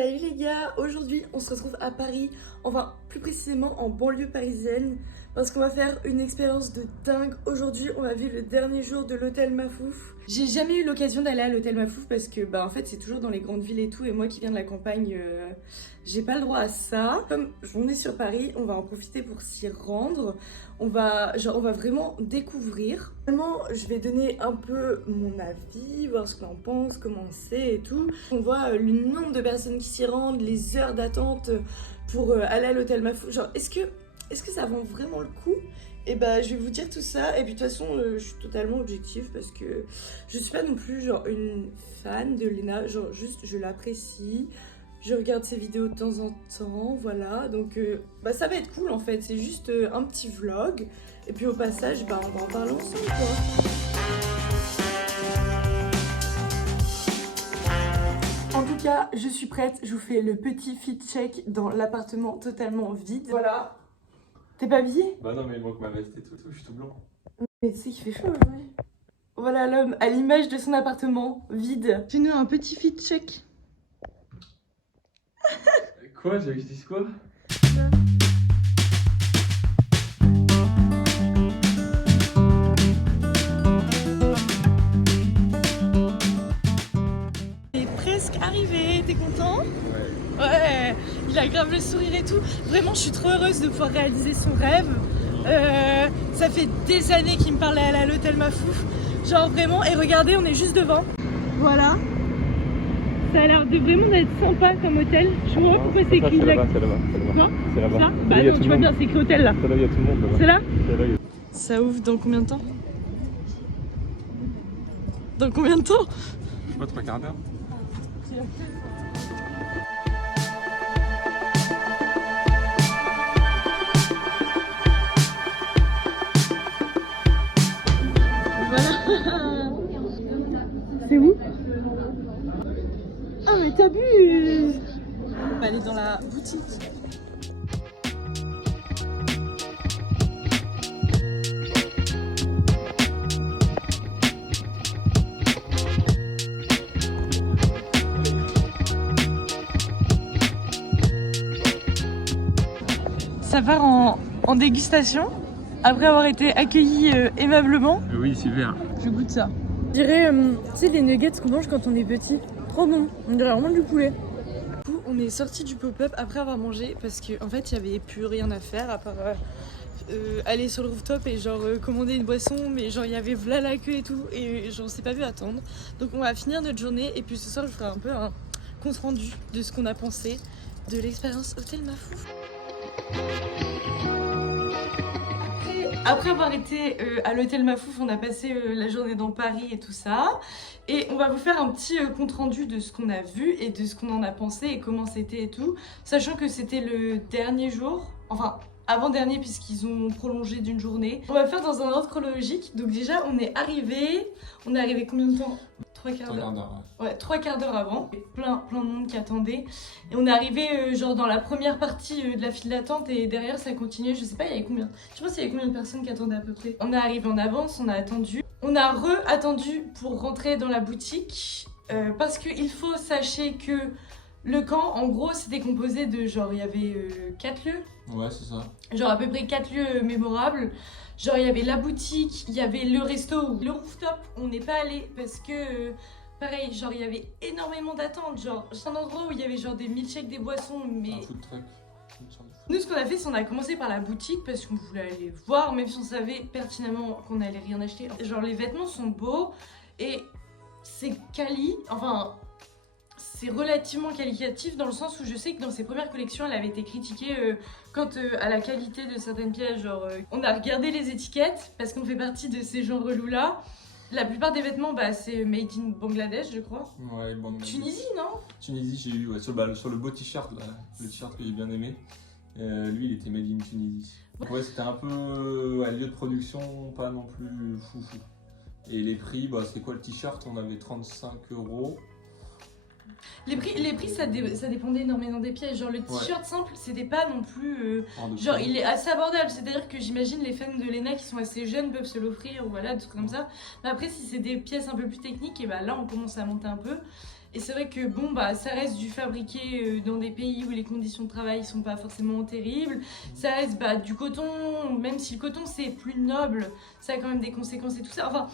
Salut les gars, aujourd'hui on se retrouve à Paris, enfin plus précisément en banlieue parisienne parce qu'on va faire une expérience de dingue. Aujourd'hui on va vivre le dernier jour de l'hôtel Mafouf. J'ai jamais eu l'occasion d'aller à l'hôtel Mafouf parce que en fait c'est toujours dans les grandes villes et tout, et moi qui viens de la campagne j'ai pas le droit à ça. Comme on est sur Paris, on va en profiter pour s'y rendre. On va vraiment découvrir. Vraiment, je vais donner un peu mon avis, voir ce qu'on en pense, comment c'est et tout. On voit le nombre de personnes qui s'y rendent, les heures d'attente pour aller à l'hôtel Mafouf. Genre, est-ce que ça vaut vraiment le coup? Et je vais vous dire tout ça. Et puis de toute façon, je suis totalement objective parce que je suis pas non plus genre une fan de Léna. Genre, juste, je l'apprécie. Je regarde ses vidéos de temps en temps, voilà. Donc, ça va être cool en fait. C'est juste un petit vlog. Et puis au passage, on va en parler ensemble, quoi. En tout cas, je suis prête. Je vous fais le petit fit check dans l'appartement totalement vide. Voilà. T'es pas habillée? Bah non, mais il manque ma veste et tout, je suis tout blanc. Mais tu sais qu'il fait chaud aujourd'hui. Voilà l'homme à l'image de son appartement vide. Fais-nous un petit fit check. Quoi? J'ai dit quoi? Il est presque arrivé, t'es content? Ouais. Ouais, il a grave le sourire et tout. Vraiment, je suis trop heureuse de pouvoir réaliser son rêve. Ça fait des années qu'il me parlait à l'hôtel Mafouf. Genre vraiment, et regardez, on est juste devant. Voilà. Ça a l'air de vraiment d'être sympa comme hôtel. Je vois pourquoi c'est écrit là. C'est là-bas. Quoi? C'est là-bas. Ça? Bah non, tu vois bien, c'est écrit hôtel là. C'est là, il y a tout le monde là-bas. C'est là? C'est là. Ça ouvre dans combien de temps? Dans combien de temps? Je sais pas, 3 quarts d'heure. Voilà. C'est où? Ah mais t'abuses. On va aller dans la boutique. Ça part en dégustation après avoir été accueilli aimablement. Oui, super. Je goûte ça. Je dirais, tu sais, les nuggets qu'on mange quand on est petit. Trop bon. On dirait vraiment du poulet. Du coup, on est sorti du pop-up après avoir mangé parce qu'en fait, il n'y avait plus rien à faire à part aller sur le rooftop et commander une boisson. Mais il y avait v'là la queue et tout. Et on s'est pas vu attendre. Donc, on va finir notre journée. Et puis ce soir, je ferai un peu un compte rendu de ce qu'on a pensé de l'expérience Hôtel Mafouf. Après avoir été à l'hôtel Mafouf, on a passé la journée dans Paris et tout ça. Et on va vous faire un petit compte rendu de ce qu'on a vu et de ce qu'on en a pensé et comment c'était et tout. Sachant que c'était le dernier jour, enfin avant-dernier puisqu'ils ont prolongé d'une journée. On va faire dans un ordre chronologique. Donc déjà, on est arrivé combien de temps? 3 quarts d'heure. Ouais, 3 quarts d'heure avant. Plein de monde qui attendait. Et on est arrivé dans la première partie de la file d'attente et derrière ça continuait. Je sais pas, il y avait combien. Je sais pas s'il y avait combien de personnes qui attendaient à peu près. On est arrivé en avance, on a attendu. On a attendu pour rentrer dans la boutique parce qu'il faut sachez que le camp, en gros, c'était composé de il y avait 4 lieux. Ouais, c'est ça. À peu près 4 lieux mémorables. Il y avait la boutique, il y avait le resto, le rooftop, on n'est pas allé parce que, pareil, il y avait énormément d'attentes. C'est un endroit où il y avait des milkshakes, des boissons, mais... Un food truck. Nous, ce qu'on a fait, c'est qu'on a commencé par la boutique parce qu'on voulait aller voir, même si on savait pertinemment qu'on n'allait rien acheter. Les vêtements sont beaux et c'est quali, enfin... C'est relativement qualitatif dans le sens où je sais que dans ses premières collections, elle avait été critiquée quant à la qualité de certaines pièces. On a regardé les étiquettes parce qu'on fait partie de ces gens relous-là. La plupart des vêtements, c'est made in Bangladesh, je crois. Ouais, Bangladesh. Tunisie, non? Tunisie, j'ai eu, ouais, sur le beau t-shirt, là, le t-shirt que j'ai bien aimé. Lui, il était made in Tunisie. Ouais, c'était un peu lieu de production, pas non plus foufou. Et les prix, c'est quoi le t-shirt? On avait 35 €. Les prix ça dépendait énormément des pièces. Le t-shirt simple, c'était pas non plus. Il est assez abordable. C'est-à-dire que j'imagine les fans de Léna qui sont assez jeunes peuvent se l'offrir, ou voilà, des trucs comme ça. Mais après, si c'est des pièces un peu plus techniques, et là on commence à monter un peu. Et c'est vrai que bon, bah, ça reste du fabriqué dans des pays où les conditions de travail sont pas forcément terribles. Ça reste bah, du coton, même si le coton c'est plus noble, ça a quand même des conséquences et tout ça. Enfin,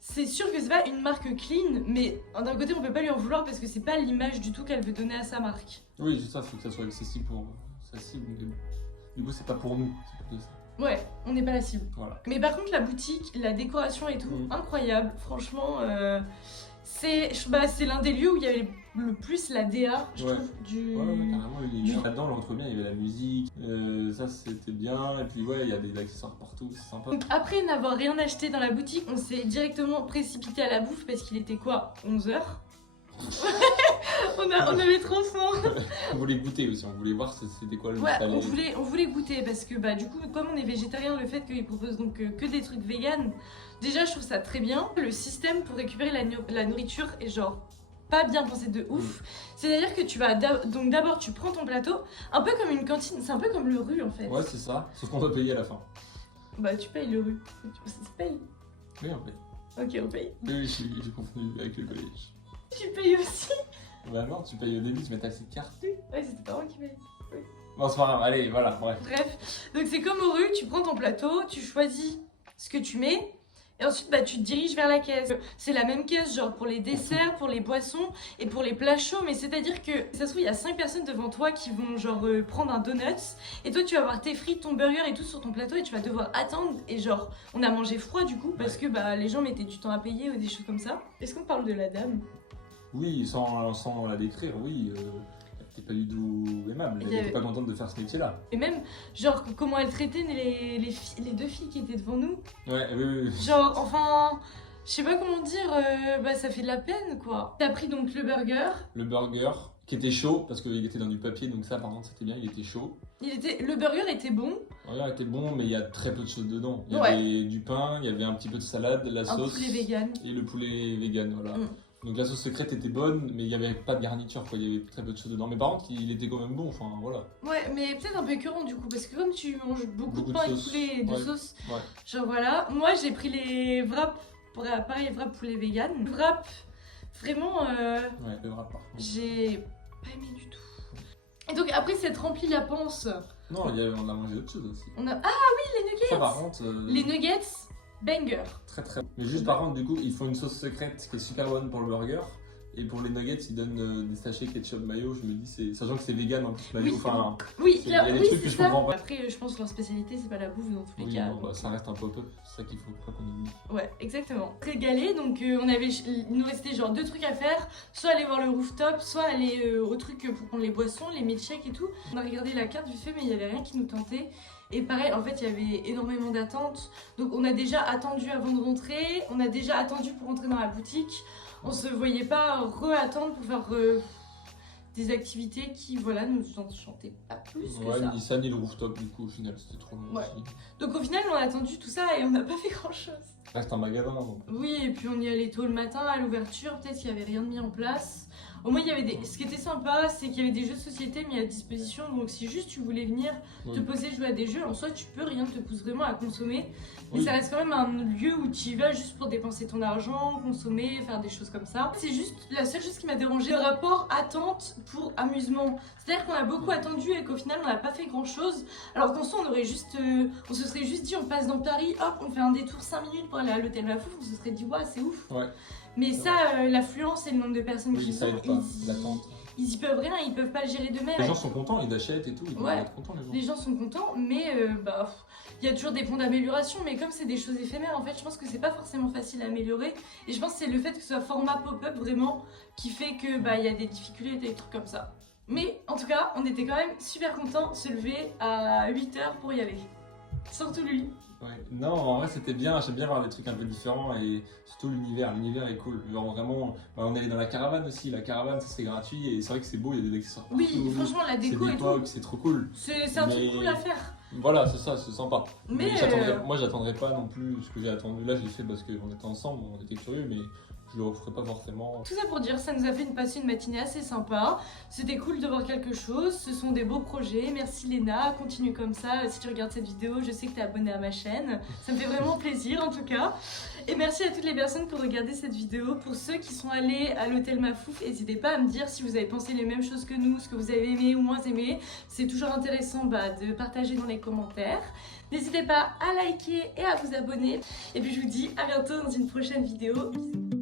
c'est sûr que c'est pas une marque clean, mais d'un côté on peut pas lui en vouloir parce que c'est pas l'image du tout qu'elle veut donner à sa marque. Oui, c'est ça, faut que ça soit accessible pour sa cible. Mais bon. Du coup, c'est pas pour nous, c'est plutôt ça. Ouais, on n'est pas la cible. Voilà. Mais par contre, la boutique, la décoration et tout, incroyable. Franchement, c'est l'un des lieux où il y avait le plus la DA, je trouve. Ouais, carrément. Là-dedans, on le retrouve bien, il y avait la musique, ça c'était bien. Et puis, ouais, il y a des accessoires partout, c'est sympa. Donc, après n'avoir rien acheté dans la boutique, on s'est directement précipité à la bouffe parce qu'il était quoi, 11h. on avait trop faim. On voulait goûter aussi, on voulait voir c'était quoi le on voulait goûter parce que bah du coup comme on est végétarien, le fait qu'ils proposent donc que des trucs véganes, déjà je trouve ça très bien. Le système pour récupérer la nourriture est genre pas bien pensé de ouf. C'est-à-dire que tu vas donc d'abord tu prends ton plateau, un peu comme une cantine, c'est un peu comme le rue en fait. Ouais c'est ça, sauf qu'on doit payer à la fin. Bah tu payes le rue, tu payes. Oui on paye. Ok on paye. Oui j'ai confondu avec le collège. Tu payes aussi. Bah non, tu payes au début, tu mets ta petite carte. Ouais, c'était pas moi qui paye. Oui. Bon, c'est pas grave, allez, voilà, bref. Bref, donc c'est comme au rue, tu prends ton plateau, tu choisis ce que tu mets, et ensuite bah, tu te diriges vers la caisse. C'est la même caisse, genre pour les desserts, pour les boissons et pour les plats chauds, mais c'est-à-dire que ça se trouve, il y a 5 personnes devant toi qui vont genre prendre un donut, et toi tu vas avoir tes frites, ton burger et tout sur ton plateau, et tu vas devoir attendre, et genre, on a mangé froid du coup, parce que bah, les gens mettaient du temps à payer ou des choses comme ça. Est-ce qu'on parle de la dame ? Oui, sans la décrire, oui. Elle était pas du tout aimable. Elle était pas contente de faire ce métier-là. Et même, genre, comment elle traitait les deux filles qui étaient devant nous. Ouais, oui. Genre, enfin, je sais pas comment dire, bah ça fait de la peine, quoi. T'as pris donc le burger. Le burger, qui était chaud, parce qu'il était dans du papier, donc ça, par contre, c'était bien, il était chaud. Le burger était bon. Le burger était bon, mais il y a très peu de choses dedans. Il y avait du pain, il y avait un petit peu de salade, la sauce. Un poulet vegan. Et le poulet vegan, voilà. Donc la sauce secrète était bonne, mais il n'y avait pas de garniture, quoi. Il y avait très peu de choses dedans. Mais par contre, il était quand même bon, enfin voilà. Ouais, mais peut-être un peu écœurant du coup, parce que comme tu manges beaucoup de pain et de poulet et de sauce, genre voilà. Moi j'ai pris les wraps, pareil, wraps poulet vegan. Wrap, vraiment. Ouais, le wrap par contre. J'ai pas aimé du tout. Et donc après s'être rempli la panse. Non, on a mangé d'autres choses aussi. Ah oui, les nuggets. Ça par contre. Les nuggets. Banger. Très. Mais juste par contre, du coup, ils font une sauce secrète qui est super bonne pour le burger. Et pour les nuggets, ils donnent des sachets ketchup mayo. Je me dis, sachant que c'est vegan en plus, mayo. Enfin, oui, il y a des trucs que je comprends pas. Après, je pense que leur spécialité, c'est pas la bouffe dans tous les oui, cas. Non, bah, ça reste un pop-up, c'est ça qu'il faut pas qu'on oublie. Ouais, exactement. Régalé, donc il nous restait genre 2 trucs à faire. Soit aller voir le rooftop, soit aller au truc pour prendre les boissons, les milkshakes et tout. On a regardé la carte vite fait, mais il y avait rien qui nous tentait. Et pareil, en fait, il y avait énormément d'attentes. Donc on a déjà attendu avant de rentrer, on a déjà attendu pour rentrer dans la boutique. On se voyait pas re-attendre pour faire des activités qui, voilà, nous enchantaient pas plus que ça. Ni ça, ni le rooftop, du coup, au final, c'était trop long aussi. Donc au final, on a attendu tout ça et on n'a pas fait grand-chose. Ça reste un magasin, donc. Oui, et puis on y allait tôt le matin à l'ouverture, peut-être qu'il n'y avait rien de mis en place. Au moins, il y avait ce qui était sympa, c'est qu'il y avait des jeux de société mis à disposition. Donc, si juste tu voulais venir te poser, jouer à des jeux, en soi, tu peux, rien ne te pousse vraiment à consommer. Mais ça reste quand même un lieu où tu y vas juste pour dépenser ton argent, consommer, faire des choses comme ça. C'est juste la seule chose qui m'a dérangée, le rapport attente pour amusement. C'est-à-dire qu'on a beaucoup attendu et qu'au final, on n'a pas fait grand-chose. Alors qu'en soi, on se serait juste dit, on passe dans Paris, hop, on fait un détour 5 minutes pour aller à l'hôtel Mafouf, on se serait dit, ouais, c'est ouf. Ouais. Mais ça, l'affluence et le nombre de personnes qui sont, ils y peuvent rien, ils peuvent pas le gérer d'eux-mêmes. Les gens sont contents, ils achètent et tout, ils doivent être contents les gens. Les gens sont contents, mais il y a toujours des points d'amélioration, mais comme c'est des choses éphémères, en fait, je pense que c'est pas forcément facile à améliorer. Et je pense que c'est le fait que ce soit format pop-up vraiment qui fait que il y a des difficultés, des trucs comme ça. Mais en tout cas, on était quand même super contents de se lever à 8h pour y aller. Surtout lui. Ouais. Non, en vrai c'était bien, j'aime bien voir des trucs un peu différents et surtout l'univers est cool. Genre vraiment, on est allé dans la caravane aussi, la caravane ça c'est gratuit et c'est vrai que c'est beau, il y a des accessoires. Oui, franchement la déco et tout. C'est trop cool. C'est un truc cool à faire. Voilà, c'est ça, c'est sympa. Mais moi j'attendrais pas non plus ce que j'ai attendu. Là je l'ai fait parce qu'on était ensemble, on était curieux, mais je le referai pas forcément. Tout ça pour dire, ça nous a fait passer une matinée assez sympa. C'était cool de voir quelque chose. Ce sont des beaux projets. Merci Léna, continue comme ça. Si tu regardes cette vidéo, je sais que tu es abonné à ma chaîne. Ça me fait vraiment plaisir en tout cas. Et merci à toutes les personnes qui ont regardé cette vidéo. Pour ceux qui sont allés à l'hôtel Mafouf, n'hésitez pas à me dire si vous avez pensé les mêmes choses que nous, ce que vous avez aimé ou moins aimé. C'est toujours intéressant de partager dans les commentaires. N'hésitez pas à liker et à vous abonner. Et puis je vous dis à bientôt dans une prochaine vidéo. Bisous.